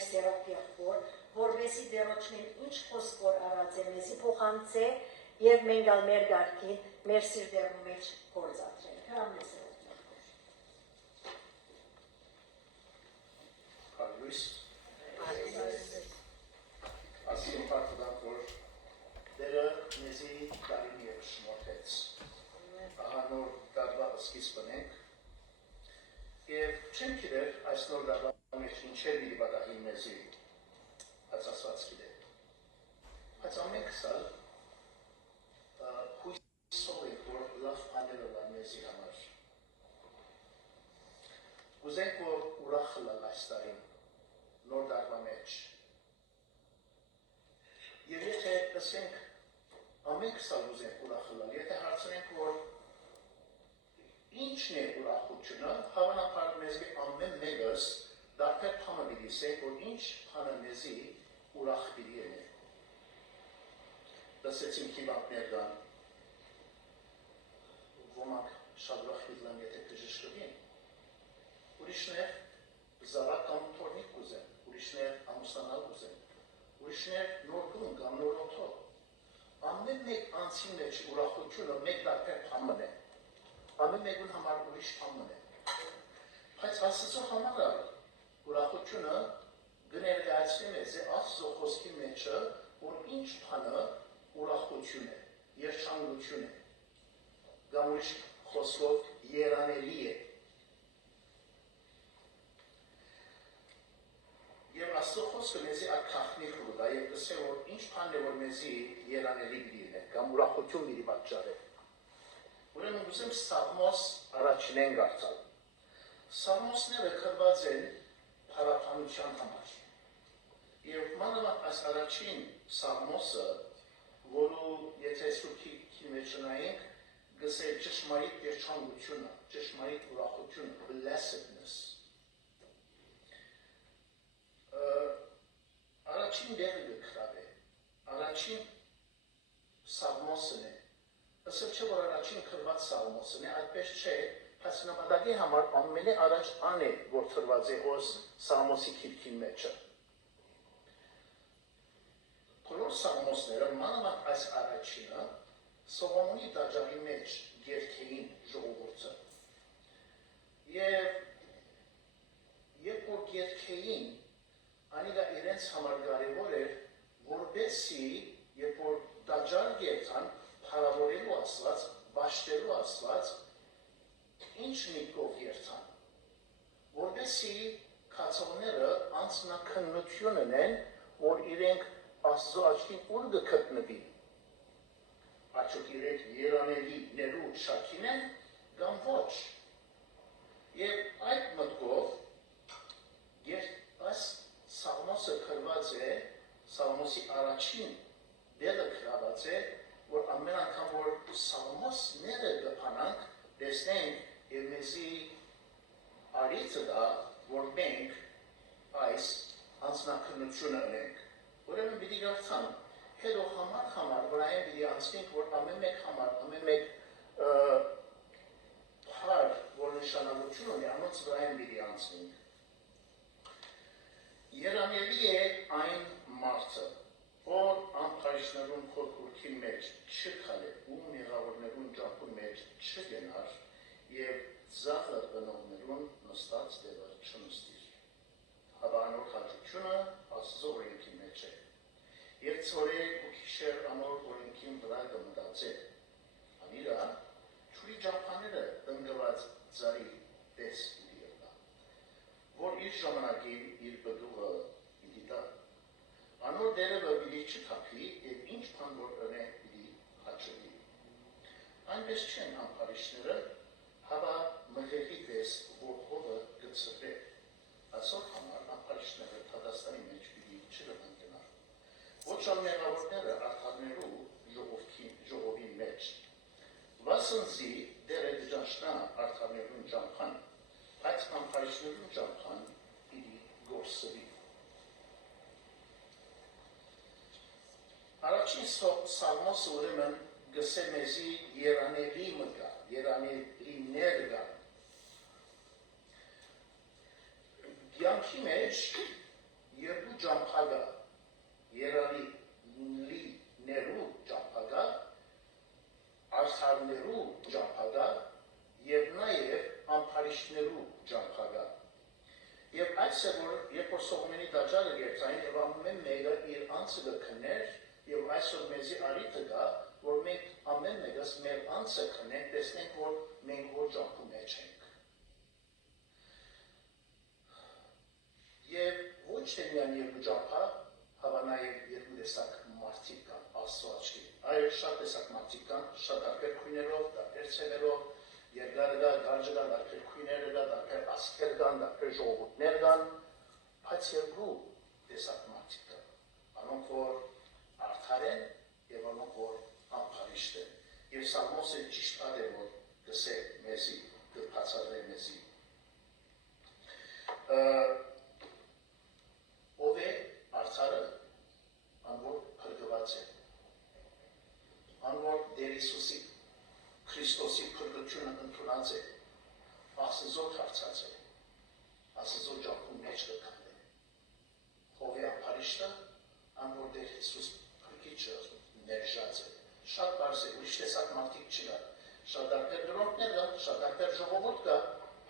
մեր սերով եղբոր, որովհետեւ դերոճին ինչ խոսքոր արած է մեզի փոխանցե եւ մենք ալ մեր գարքին մեր սիրտերու մեջ գործադրենք։ Հրամես Luis. Ասիո պարտադան որ դերը մեզի դարին և շմորթեց։ Ահա նոր դարվա սկիզբն ենք և չեմ կիրեր այս նոր դարվա մեջ ինչեր մի բադահին մեզի հացասված կիրեր։ Հաց ամեն կսալ հույսով ենք, որ լավ անել լան մեզի համար։ Ուզենք, որ ուրախ լալ այս տարին նոր դարվա մեջ։ Եվ եթե ասենք ամեն կսալ ուզենք ուրախ լալ, եթե հարցնենք, որ ինչն է ուրախությունը, հավանաբար մեզի ամեն մեկս դարբեր բանը պիտի ասենք, որ ինչ բանը մեզի ուրախ պիտի ելնի։ Լսեցինք հիվանդներ կան, ոմանք շատ ուրախ պիտի լան, եթե բժշկվին։ Ուրիշներ զավակ կամ թորնիկ կուզեն, ուրիշներ ամուսնանալ կուզեն, ուրիշներ նոր գուն կամ նոր օթո։ Ամեն մեկ անցի մեջ ուրախությունը մեկ դարբեր բան է։ Ամեն մեկուն համար ուրիշ բան է։ Բայց Աստծո համար ուրախությունը կներկայացվի մեզ է Աստծո խոսքի մեջը, որ ինչ բանը ուրախություն է, երջանկություն է, կամ ուրիշ խոսքով երանելի է։ Եվ Աստծո խոսքը մեզի այդ քաղաքնիկ ուղղա եւ ասե որ ինչ բան է որ մեզի երանելի բիլին է կամ ուրախություն բիլի պատճառ է։ Ուրեմն ուզեմ Սաղմոս առաջինեն գարտալ։ Սաղմոսները գրված են փառաբանության համար։ Եվ մանավանդ այս առաջին Սաղմոսը, որը եթե սուրբի մեջ նայենք, գսե ճշմարիտ երջանկությունը, ճշմարիտ ուրախությունը, blessedness։ Առաջին դերը գրավ է, առաջին Սաղմոսն է, ասել չէ, որ առաջին գրված Սաղմոսն է, այդպես չէ, բայց նպատակի համար ամենի առաջ ան է, որ գրված է ոս Սաղմոսի քիրքին մեջը։ Բոլոր Սաղմոսները, մանավանդ այս առաջինը, Սողոմոնի տաճարի մեջ երգեին ժողովուրդը։ Երբ որ երգեին, անիգա իրենց համար կարևոր էր, որպեսզի երբ որ տաճար գերտան, փառավորելու Աստված, բաշխելու Աստված, ինչ միտքով երթան, որպեսզի քացողները անձնակնություն ունեն, որ իրենք Աստծո աչքին ուր կգտնվի, աչոք իրենք երանելի ներու շաքին են, կամ ոչ։ Եվ այդ մտքով այս Սաղմոսը գրված է, Սաղմոսի առաջին դերը գրված է, որ ամեն անգամ որ Սաղմոսները գփանանք, տեսնենք եւ մեզի արիցը դա, որ մենք այս անձնակնությունը ունենք։ Ուրեմն պիտի գարցան, հետո համար, որ այն պիտի անցնենք, որ ամեն մեկ համար, ամեն մեկ փար, որ նշանակություն ունի, անոնց վրա այն պիտի անցնենք։ Երանելի է այն մարդը, որ անփարիշներուն խորհուրդի մեջ չքալե ու մեղավորներուն ճապուն մեջ չգնար եւ զախը բնողներուն նստած դեպը չնստիր։ Հավանոր խաչությունը Աստծո օրենքի մեջ է։ Եվ ծորե ու քիշեր անոր օրենքին վրա կմտածե։ Անիրա ճուրի ճապաները տնկված ծարի պես դիռնա, որ իր ժամանակին իր բդուղը պիտի տա։ Անոր դերևը պիտի չթափի եւ ինչ բան որ ունե պիտի հաճելի։ Այնպես չեն անփարիշները, հավա մղեղի պես որ հողը գծրե։ Այսօր համար անփարիշները Թադաստանի մեջ պիտի չգտնան։ Ոչ ալ մեղավորները արդարներու ժողովի մեջ։ Վասնզի դերը դժանշնա արդարներուն ճամփան, բայց անփարիշներուն ճամփան պիտի գործվի։ Առաջին Սաղմոսը ուրեմն գսե մեզի երանելի մգա, երանելիներ գան։ Կյանքի մեջ, երբ որ Սողոմոնի տաճարը երբային եւ ամեն մեկը իր անձը կքներ եւ այսօր մեզի արիթը գա, որ մենք ամեն մեկս մեր անձը քնենք, տեսնենք, որ մենք որ ճամփու մեջ ենք։ Եվ ոչ թե միայն երկու ճամփա, հավա նաեւ երկու տեսակ մարդիկ կան Աստծո աչքի։ Այլ շատ տեսակ մարդիկ կան, շատ տարբեր քույներով, տարբեր ցեղերով, երկար գա, գարժը գա, տարբեր քույները գա, տարբեր ասկեր կան, տարբեր ժողովուրդներ կան, բայց երկու տեսակ մարդիկ կան, անոնք որ արդար են եւ անոնք որ անփարիշտ են։ Եվ Սաղմոսը ճիշտ ադե որ գսե մեզի, դրբացարե մեզի։ Ով է արդարը, անոր փրկված է, անոր Տեր Հիսուսի Քրիստոսի փրկությունը ընդունած է, Աստծո դարձած է, Աստծո ջանքու մեջ կգտնի։ Ով է անփարիշտը, անոր Տեր Հիսուս փրկիչը ներժած է։ Շատ բարձ է, ուրիշ տեսակ մարդիկ չկա, շատ տարբեր դրոնքներ կա, շատ տարբեր ժողովուրդ կա,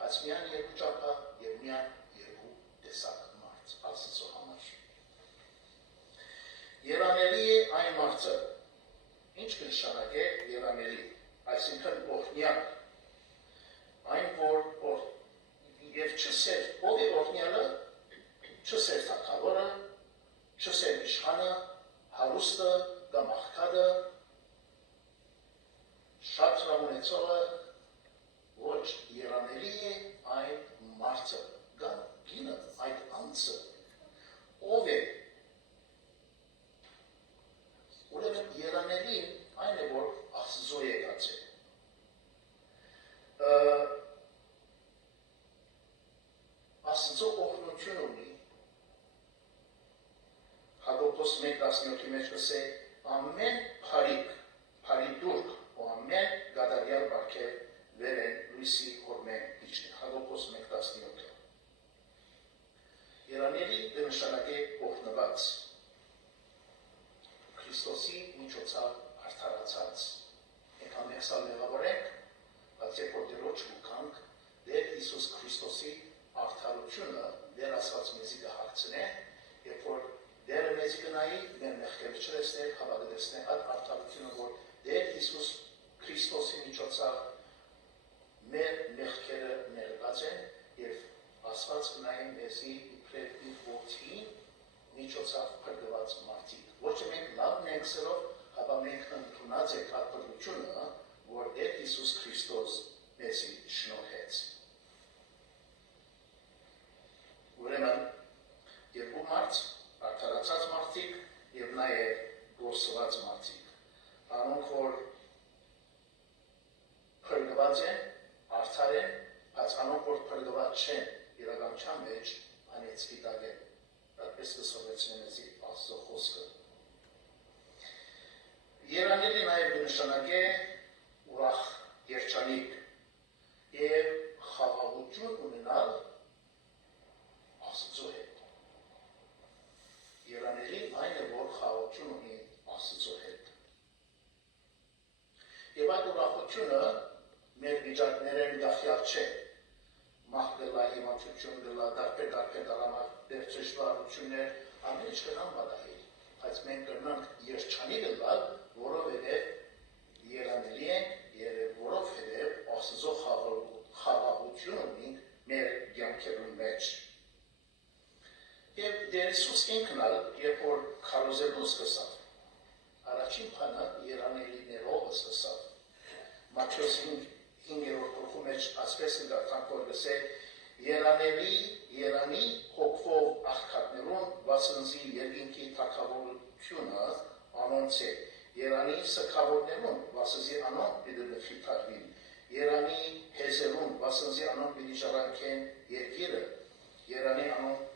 բայց միայն երկու ճամփա եւ միայն երկու տեսակ մարդ Աստծո համար։ Երանելի է այն մարդը, ինչ կնշանակե երանելի, այսինքն օրհնյալ, այն որ եւ չսեր, ով է օրհնյալը, չսեր թագավորը, չսեր իշխանը, հարուստը կամ աղքատը, շատ հրամանեցողը, ոչ երանելի է այն մարդը, կամ գինը, այդ անձը, ով է, ուրեմն երանելին այն է, որ Աստծո եկած է։ Աստծո օրհնություն ունի, Հակոբոս 1:17-ի մեջ կսե ամեն փարիդուրք ու ամեն գադարյալ բարգև վեր են լույսի հորմեն իջին։ Հակոբոս 1:17։ Երանելի կնշանակե օրհնված, Քրիստոսի միջոցով արդարացած։ Մենք ամենասալ մեղավոր ենք, բայց երբ որ դերոջ մուկանք, Տեր Հիսուս Քրիստոսի արդարությունը Տեր Աստված մեզի կհագցնե, երբ որ Տերը մեզի կնայի, մեր մեղքերը չտեսներ, հավատացնե այդ արդարությունը, որ Տեր Հիսուս Քրիստոսի միջոցով մեր մեղքերը ներկած են եւ Աստված կնայի մեզի իբրև իր որդի միջոցով փրկված մարդիկ։ Ոչ թե մենք լավն ենք սրով, հապա մենք ընդունած ենք այդ փրկությունը, որ Տեր Հիսուս Քրիստոս մեզի շնորհեց։ Ուրեմն երկու մարդ, արդարացած մարդիկ եւ նաեւ գործված մարդիկ, անոնք որ փրկված են, արդար են, բայց անոնք որ փրկված չեն, իրականության մեջ անեցվիտակ են։ Այդպես կսովեցնեմ մեզի Աստծո խոսքը։ Երանելի նաև կնշանակե ուրախ, երջանիկ եւ խաղաղություն ունենալ Աստծո հետ։ Երանելին այն է, որ խաղաղություն ունի Աստծո հետ։ Եվ այդ ուրախությունը մեր վիճակներեն գախյալ չէ։ Մահ գլա, հիմացություն գլա, դարբեր դարամատեր ճշմարություններ, ամեն ինչ կնան բադահել, բայց մենք կրնանք երջանի գլալ, որովհետև երանելի ենք եւ որովհետև Աստծո խաղաղություն ունենք մեր կյանքերուն մեջ։ Եվ Տեր Հիսուս ինքն ալ, երբ որ քարոզելու սկսավ, առաջին բանը երանելիներով սկսավ։ Մատթեոս 5-րդ գլխու մեջ ասպես ընկարտանք, որ գսե երանի հոգվով աղքատներուն վասնզի երկինքի թագավորությունը անոնց է, երանի սգավորներուն վասնզի անոնք պիտի լքիթարվին, երանի հեզերուն վասնզի անոնք պիտի ժառանգեն երկիրը, երանի անոնք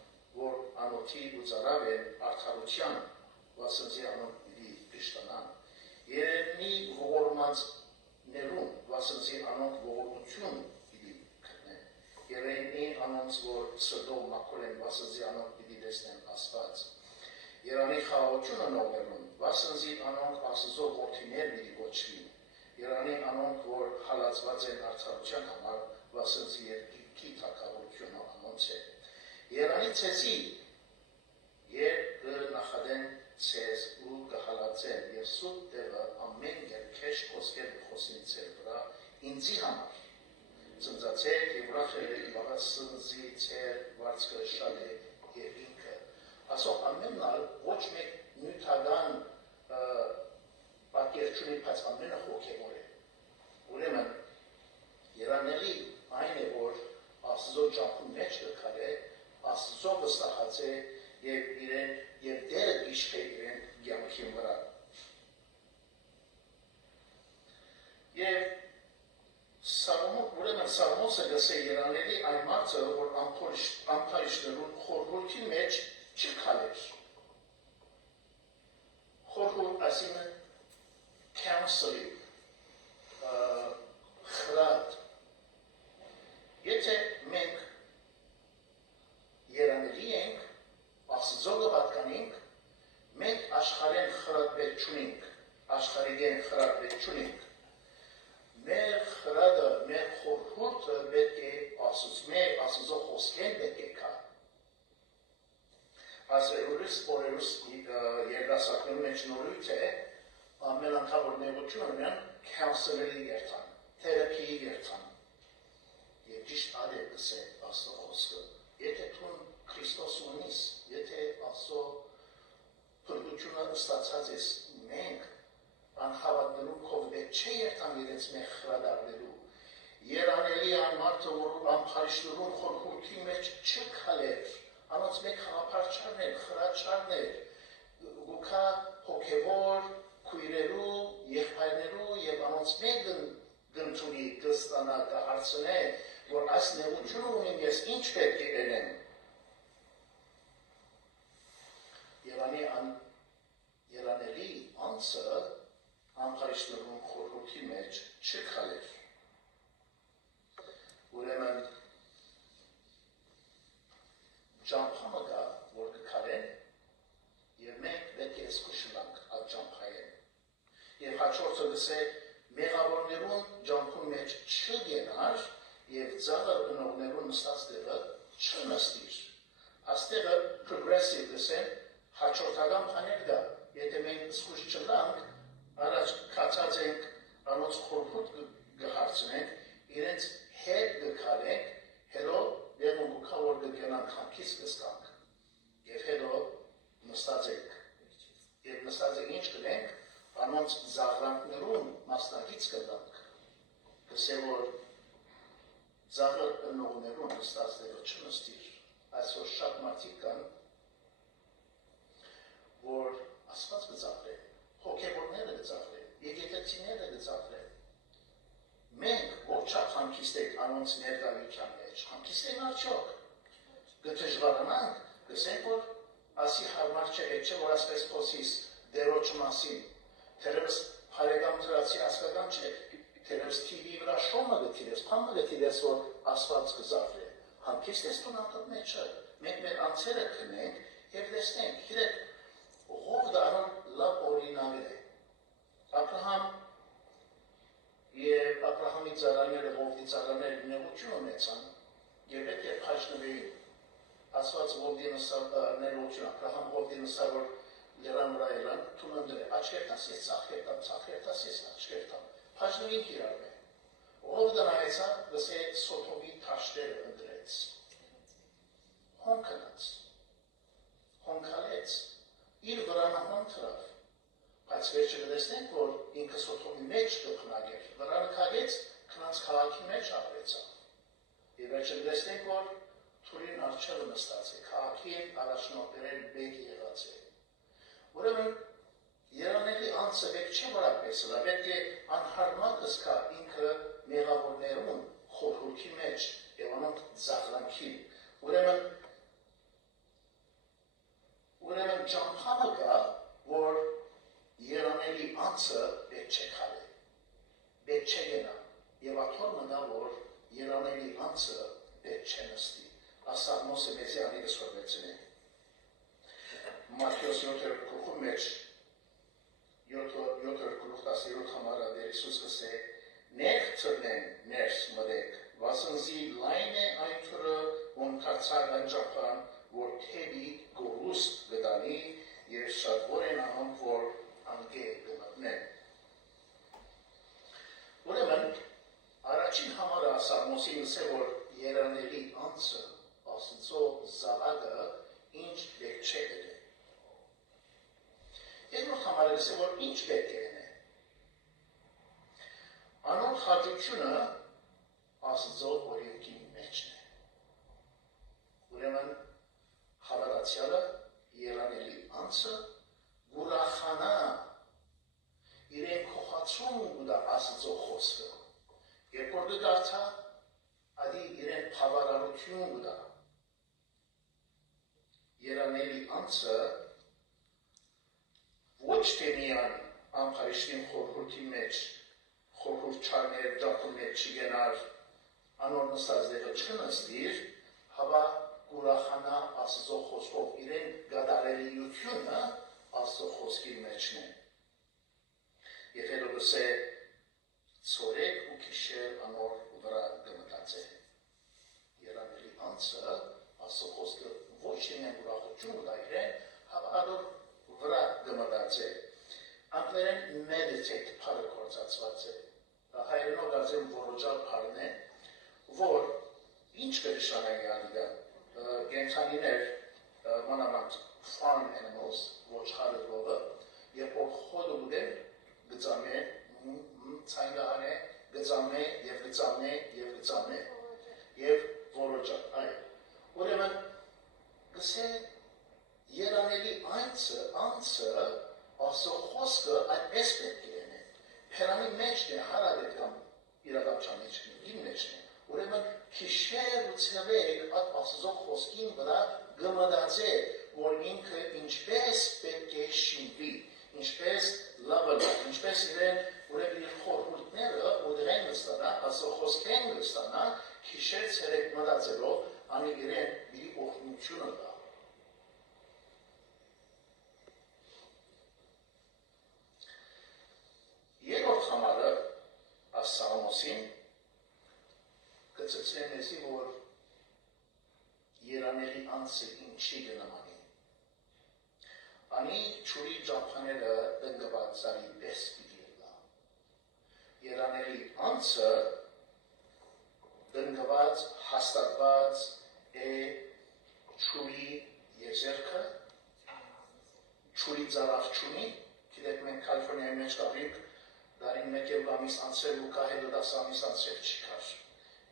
որ անոթի ու ծարավ են արդարության վասնզի անոնք պիտի կշտանան, երանի ողորմած ներուն, վասնզի անոնք ողորմություն պիտի գտնեն, երանի անոնց, որ սրտով մաքուր են, վասնզի անոնք պիտի տեսնեն Աստված, երանի խաղաղությունը նողերուն, վասնզի անոնք Աստծո որդիներ պիտի կոչվին, երանի անոնք, որ հալածված են արդարության համար, վասնզի երկինքի թագավորությունը անոնց է, երանի ցեցի երբ նախադեն ցեզ ու կհալածեն եւ սուտ տեղը ամեն երկեշ խոսքեր խոսին ցեր վրա ինձի համար ծնծացեք եւ ուրախ եղեք սնձի ցեր վարձքը շատ է եւ ինքը ասող ամենալ ոչ մեկ նյութական պատկերչունի բայց ամենը հոգեվոր է ուրեմն երանելի այն է որ Աստծո ճապու մեջ դրքալ է Աստծո վստահած է եւ իրեն եւ դերը իշխե իրեն կյանքի վրա եւ ուրեմն Սաղմոսը գսե երանելի այն մարդը որ ամփայշներուն խորհուրդի մեջ չքալեր խորհուրդ ասինը counseling խրատ եթե մենք երանելի ենք Աստծո գաբատկանինք, մենք աշխարհեն խրատվեք չունենք, աշխարհիգեն խրատվեք չունենք։ Մեր խրատը, մեր խորհուրդը պետք է Աստծո խոսքեն պետք է կա։ Ասերուրս օրերուս երդասակներում մեջ նորույթ է, ամեն անգամ որ նեղություն ունեն, counseling երթան, թերապիի երթան։ Եվ ճիշտ ադեպս է Աստծո խոսքը։ Եթե թուն Քրիստոս ունիս, եթե Աստծո փրկությունը ստացած ես մենք անհավատներում կողմեք չէ երթան իրենց մեր խրադարներու երանելի այն մարդը որ ամփայշներուն խորհուրդի մեջ չքալեր անոնց մեկ խաղապարչարներ, խրաչարներ գուքա հոգևոր քույրերու, եղբայրներու եւ անոնց մեկ գնթունի կստանա կհարցնե որ այս նեղությունը ունեմ ես ինչ պետք է ելեմ Երանելի անձը ամփայշներուն խորհուրդի մեջ չքալեր ուրեմն ճամփամը գա որ կքալեն եւ մենք պետք է զգուշանանք այդ ճամփայեն եւ հաջորդը գսե մեղավորներուն ճամփու մեջ չգենար եւ ծաղր գնողներուն նստած տեղը չնստիր աստեղը progressive գսեն հաջորդական բաներ դա եթե մենք զգուշ չլանք առաջ կացած ենք անոնց խորհուրդ կհարցնենք իրենց հետ կքալենք հետո դեպքում գուքա որ կգնանք խամքից կստանք եւ հետո նստած ենք եւ նստած ենք ինչ կլենք անոնց զաղրանքներուն մասնակից կլանք կսե որ զաղր կնողներուն նստած տեղը չնստիր այսօր շատ մարդիկ կան որ Աստված կծաղրեն, հոգևորները կծաղրեն, եկեղեցիները կծաղրեն։ Մենք ողջապ հանգիստենք անոնց ներկայության մեջ, հանգիստենք արդյոք։ Կդժվարանանք, կսենք որ ասի հարմար չէ, չէ որ ասպես խոսիս դերոջ մասին, թերևս հարեգամ թրացի ասկական չէ, թերևս TV վրա շոմը գտիրես, փամը գտիրես, որ Աստված կծաղրե։ Հանգիստ ես տուն անկատ մեջը, մենք մեր անձերը քնենք եւ տեսնենք, իրեք Ողովը անոն լավ օրինակ է։ Աբրահամ եւ Աբրահամի ծառաները, ողովի ծառաները նեղություն ունեցան եւ պետք է փաշնվեին։ Աստված ողովի ներողություն, Աբրահամ ողովի նստա որ լերան վրա ելան, թուննդրե, աչքերտաս ես ծախերտաս ես աչքերտամ, փաշնվին իրար է։ Ողովը նայեցա, գսե Սոթոմի թաշտերը ընդրեց։ Հոնքալեց։ Իր վրանահան թրավ, բայց վերջը կտեսնենք, որ ինքը Սոթոմի մեջ կփնագեր, վրանը քագեց, քնած քաղաքի մեջ ապրեցավ։ Եվ վերջը կտեսնենք, որ թուրին արջերը նստած է, քաղաքին առաջնորդերեն բեկ եղած է։ Ուրեմն երանելի անձը պետք չէ որ ապես, պետք է անհարմար կզգա ինքը մեղավորներուն խորհուրդի մեջ եւ անոնց զաղրանքին։ Ուրեմն ճամփամը կա, որ երանելի անձը պետք չէ քալե, պետք չէ գնա, եւ աթորը մնա, որ երանելի անձը պետք չէ նստի։ Սաղմոսը մեզի անիկս որվեցին է։ Մատթեոս 7-րդ գլխի մեջ 7-րդ գլուխ 10-րդ համարը դեր Հիսուս կսե նեղ ծրնեն ներս մտեք, վասնզի լայն է այն թուրը, ում կարծակ անջապան, որ թեբի գորուստ գդա եւ շատ որեն անում, որ անգե գմտնեն։ Ուրեմն, առաջին համարը Սամոսին ասե, որ երանելի անձը, Աստծո զավակը ինչ պետք չէ է։ Երկրորդ համարը ասե, որ ինչ պետք է։ Անոր հաջությունը Աստծո օրենքի մեջն է։ Ուրեմն հավատացյալը երանելի անձը ուրախանա իրեն կողացում ուտա Աստծո խոսքը։ Երբ որ դարձա, ադի իրեն բավարարություն ուտա։ Երանելի անձը ոչ թե միայն ամփարիշտին խորհրդի մեջ խորհուրդ չարներ, դապուներ չգենար, անոր նստած դեղը չնստիր, հավա կուրախանա Աստծո խոսքով իրեն գադարելիությունը Աստծո խոսքի մեջն է։ Եվ հետո գսե ծորեք ու քիշեր անոր վրա գմտած է։ Երանելի անձը Աստծո խոսքը ոչ թե միայն ուրախություն ուտա իրեն, հավա անոր վրա գմտած է։ Անգլերեն meditate բառը կործածված է։ Հայերենով գազեմ որոջալ բառն է, որ ինչ կնշանակի ալիգա գենթանիներ մանավանդ farm animals ոչխարը գողը, երբ որ խոդը ուդեն գծամե, ցայնահան է, գծամե և գծամե և գծամե և որոջալ այլ։ Ուրեմն գսե երանելի անձը Աստծո խոսքը այդպես պետք է լինի։ Փերանի մեջն է հարադետ կամ իրադարձության մեջն է։ Ուրեմն քիշեր ու ցերեկ այդ Աստծո խոսքին վրա գմդացե, որ ինքը ինչպես պետք է շինվի, ինչպես լավը, ինչպես իրեն ուրեմն իր խորհուրդները ու դրեն վստանա, Աստծո խոսքեն վստանա, քիշեր ցերեկ մտածելով, անի իրեն մի օգնությունը տա։ Երրորդ համարը Սամոսին կցցրեն էսի, որ երանելի անձը ինչի գնամանի։ Անի չուրի ճապաները դնգված զարի պես պիտիրլա։ Երանելի անձը դնգված, հաստատված է չուրի եզերքը, չուրի ծարավ չունի, գիտեք մենք Կալիֆորնիայի մեջ կավիք, դարին մեկ և ամիս անցել ու կահելը 10 ամիս անցել չկար։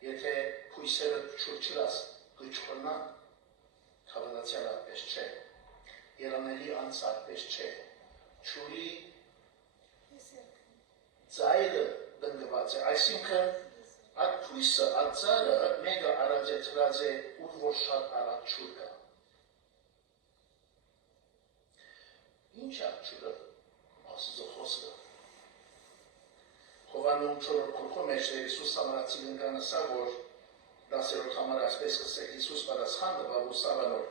Եթե հույսերը չուրչրած գճխորնան, հավատացյալ այդպես չէ, երանելի անձ այդպես չէ, չուրի ծայրը դնգված է, այսինքն այդ հույսը, այդ ծայրը մեկը արաջետրած է ուր որ շատ արադ չուր կա։ Ինչ է չուրը, Աստծո խոսքը։ Հովանոմ 4 գլխի մեջ Հիսուս համարացի ընկանասա, որ 10-րդ համարը ասպես կսե Հիսուս պատասխան տվավ ու սավանոր,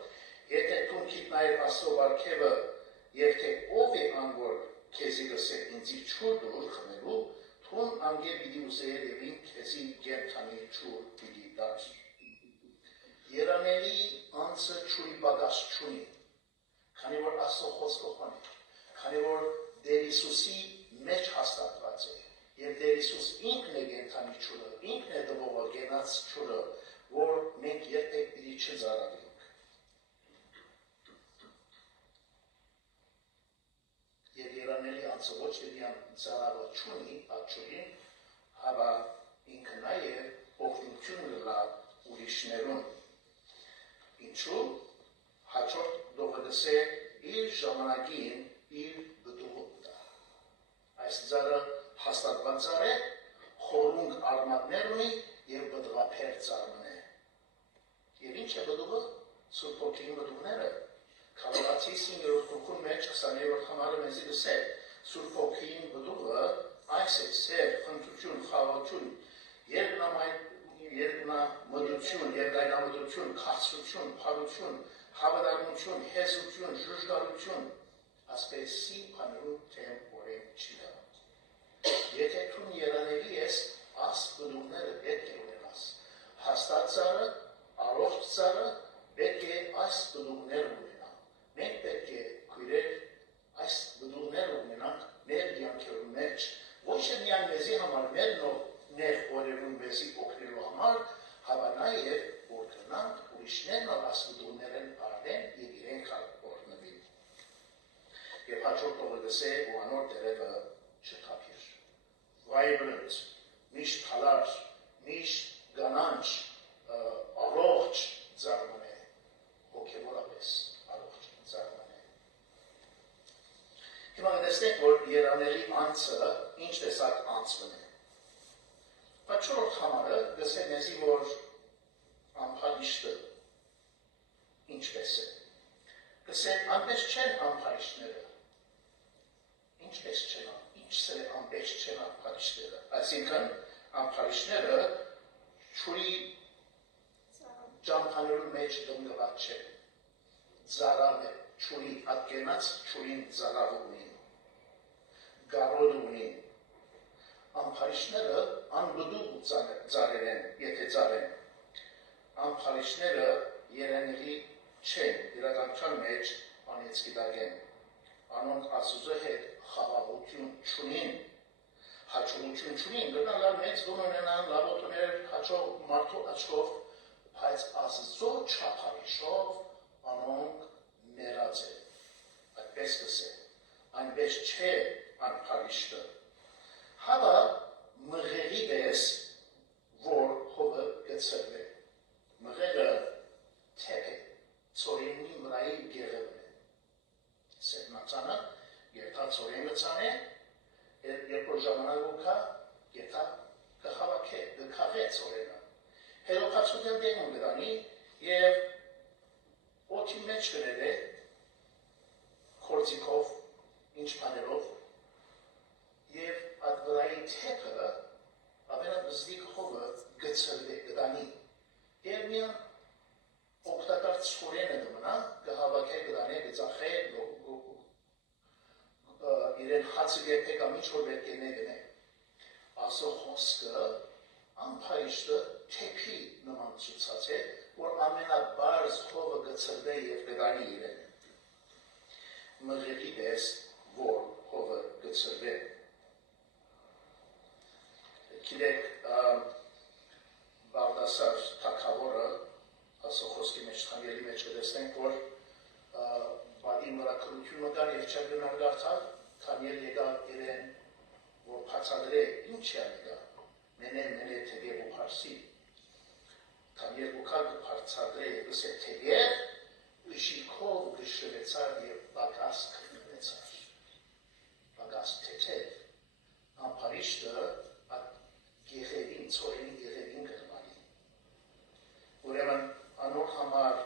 եթե դու գիտնայր Աստծո բարգևը եւ թե ով է ան որ քեզի գսե ինձի չուր դուր խմելու, թուն անգե պիտի ուզեր եւ ինք քեզի գենթանի չուր պիտի դար։ Երանելի անձը չուրի բագաշ չունի, քանի որ Աստծո խոսքը ունի, քանի որ Տեր Հիսուսի մեջ հաստատված է, եւ Տեր Հիսուս ինքն է գենթանի չուրը, ինքն է դվողը գենաց չուրը, որ մենք երբեք պիտի չզարավենք։ Եվ երանելի անձը ոչ թե միայն զարավը չունի, այդ չուրին, հավա ինքը նաեւ օգնություն կլա ուրիշներուն։ Ինչու հաջորդ դողը իր ժամանակին իր բդուղում դա։ Այս ձարը հաստատված ձար է, խորունգ արմատներ ունի և բդղափեր ձարմն է։ Եվ ինչ է բդուղը? Սուրբ Հոգին բդուղները։ Քավալացի 5-րդ գլխի մեջ 20-րդ համարը մեզի դսե, Սուրբ Հոգին բդուղը այս է սեր, խնդրություն, խաղաղություն, երկնամտություն, երկայնամտություն, քաղցրություն, փարություն, հավատարմություն, հեզություն, ժուժգարություն, ասպեսի բաներու թեմ օրեն չի կա։ Եթե թուն երանելի ես, աս բդուղները պետք է ունենաս։ Հաստատ ծարը, առողջ ծարը պետք է այս բդուղներ ունենա։ Մենք պետք է քույրեր գսե ու անոր դերևը չթափիր։ Vibrant, միշտ խալար, միշտ գանանչ, առողջ զարմանե, հոգևորապես առողջ զարմանե։ Հիմա գտեսնենք, որ երանելի անձը ինչ տեսակ անձվն է։ Բայց համարը գսե մեզի, որ ամփարիշտը ինչպես է։ Գսե անպես չեն ամփարիշտները։ Ինչպես չեն, ինչս է անպես չեն ամփարիշտները։ Այսինքն ամփարիշտները չուրի ճամփաներու մեջ դնգված չեն։ Զարավ է, չուրի ատկենած, չուրին զարավ ունին, գարոդ ունին։ Ամփարիշտները անբդու ծարեր են, եթե ծարեն։ Ամփարիշտները երանելի չեն, իրականության մեջ անեց գիտագեն։ Անոնք Աստծո հետ խաղաղություն չունին, հաճողություն չունին, գնալար մեծ գոն ունենան, լավոտներ հաճող մարդու աչքով, բայց Աստծո չափանիշով անոնք մեռած են։ Այդպես կսե, այնպես չէ ամփարիշտը։ Հավա մղեղի պես, որ հովը գծրվե։ Մղեղը թեք է, ծորենի մրայի գեղևն է։ Սետնացանը, երթա ծորեն գծան է, երբ որ ժամանակ ուկա, երթա կխավակ է, գքաղ է ծորենը։ Հերոքացության դեղուն գրանի և օթի մեջ գրել է, կորձիկով, ինչ պաներով, և այդ վրայի թեքը ամենաբզդիկ հովը գծրվե գտանի և միան օգտակար ծորենը դմնա գհավակ է գտանի գծախ է իրեն հացը գերպեք ամիչ որ պետք է նեգն է ասո խոսքը ամփայիշտը թեքի նման ծուցած է որ ամենաբարզ հովը գծրվե և գտանի իրեն մղեղի պես որ հովը գծրվե Գիտեք, Բաղդասար թագավորը, ասո խոսքի մեջ, խանգելի մեջ կտեսնենք, որ բադի մրաքրությունը կար և չար գնար գարթալ, քամիել եկավ իրեն, որ պացադրե, ինչ է անգա, մենե թեգև ու հարսի, քամիել ու կար պարցադրե և գսե թեգև, իշիքով գշրվեցար և բագաս կրնվեցար, բագաս թեթև, ամփարիշտը գեղերին, ծորենի գեղերին գրմանի։ Ուրեմն անոր համար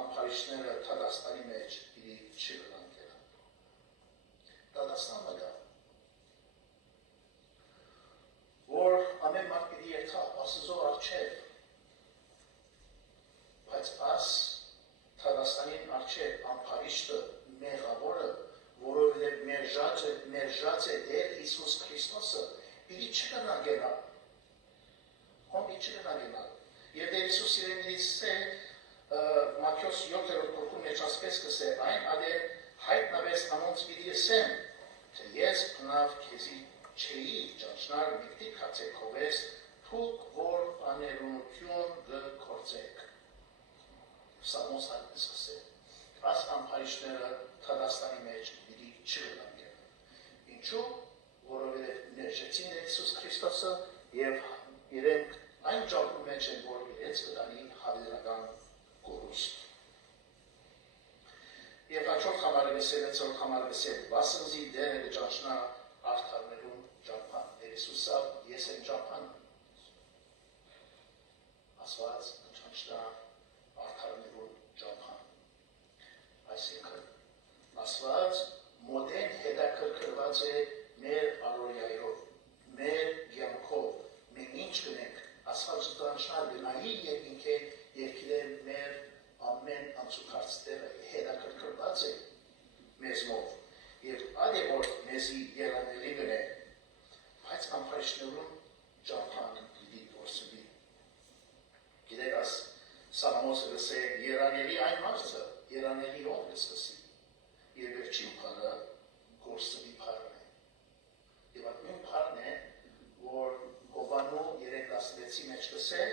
ամփարիշտները Թադաստանի մեջ իրի չգրան կերան։ Թադաստանը գա, որ ամեն մարդ պիտի երթա Աստծո առջև, բայց աս Թադաստանին առջև ամփարիշտը մեղավորը, որովհետև մերժած է Տեր Հիսուս Քրիստոսը, պիտի չգնա գնալ։ Հոմի չգնա գնալ։ Եվ Տեր Հիսուս իրենից է Մատթեոս 7-րդ գլխում մեջ ասպես կսե այն ադեր հայտնավես անոնց պիտի ասեմ, թե ես բնավ քեզի չէի ճանչնար միտի քացեքովես թուք որ աներունություն գործեք։ Սամոս այդպես կսե։ Աս ամփարիշտները Թադաստանի մեջ պիտի չգնան գնալ։ Ինչու՞, որովհետև ներժեցին Տեր Հիսուս Քրիստոսը և իրենք այն ճապում մեջ են, որ իրենց կտանի հավերական գորուստ։ Եվ հաջորդ համարը գսել, վեցորդ համարը գսել, վասնզի դերը գճաշնա արդարներում ճապան, Տեր Հիսուսը ես եմ ճապան, ասված գճաշնա արդարներում ճապան, այսինքն, ասված մոդեն հետաքրքրված է մեր առօրյայով, մեր կյանքով, մենք ինչ գնենք, ասված ճանչնալ գնայի և ինքը երկիրել մեր ամեն անցուկարծները հետաքրքրված է մեզմով և այդ է որ մեզի երանելի գնե, բայց ամփարիշտներում ճամփան պիտի գործվի։ Գիտեք աս Սամոսը գսե երանելի այն մարդը, երանելի ով գսկսի և վերջին պարը գործվի պարն է։ Եվ այդ նույն պարն է, որ Հովանու 3:16-ի մեջ գսել,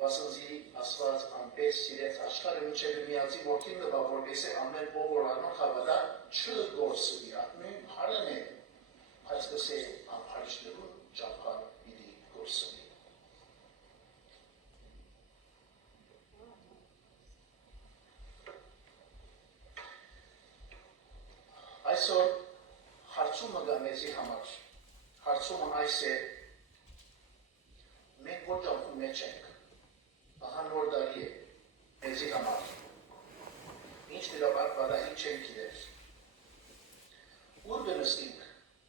վասնզի ասված անպես սիրեց աշխարհը մինչև միածի որդին տվա, որպես է ամեն ով որ անոր հավատա չգործվի, Այսօր հարցումը գա մեզի համար, հարցումը այս է, մենք որ ճամփու մեջ ենք, ահա նոր դարի է, մեզի համար, ինչ դրաբար բարահի չենք իրեր, ուր գնստինք,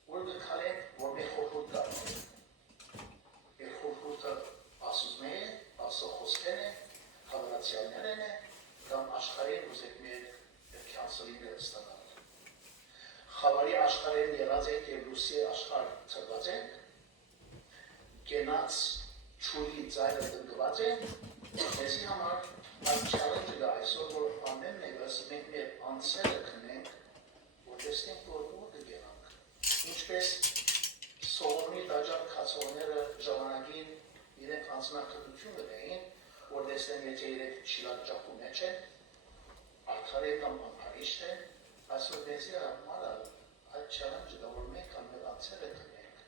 ուր գքարենք, որ մեր խորհուրդ գարնենք, մեր խորհուրդը ասում է, ասո խոսքեն է, հավրացյալներն է, կամ աշխարհին ուզեք մեր քանսլինգը ստանալ։ Խավարի աշխարհին եղած ենք և լուսի աշխարհ ծրված ենք, գենաց չուլի ծայրը դգված ենք, մեզի համար այդ չալենջը գա այսօր, որ ամեն մեկս մենք մեր անցերը քնենք, որ տեսնենք, որ ուր կգենանք։ Ինչպես Սողոմոնի տաճար քացողները ժամանակին իրենք անձնակրթություն գտեին, որ տեսնեն, եթե իրենք շիլակ ճապու մեջ են, արդար են կամ անհարիշտ են, այսօր մեզի համար այդ չալենջը դա, որ մենք ամեն անցերը քնենք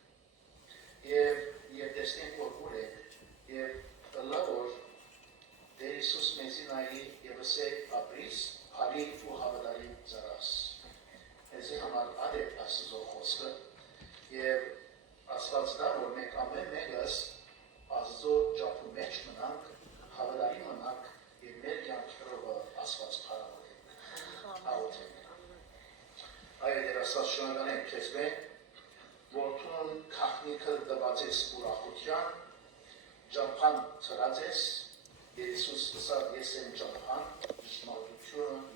և տեսնենք, որ ուր ենք, և լա, որ Տեր Հիսուս մեզի նայի և ասե ապրիս, հարի ու հավատարի զարաս։ Մեզի համար ադե Աստծո խոսքը և ասված դա, որ մենք ամեն մեկս Աստծո ճապու մեջ մնանք, հավատարի մնանք և մեր կյանքերով Աստված փառավորենք, աղոթենք։ Այո, Տեր Աստված շնորհակալ քեզ մեկ, որթուն քաղաքնիկը տված ես ուրախության, ճամփան ծրած ես, Տեր Հիսուս ասավ, ես եմ ճամփան, ճշմարտությունը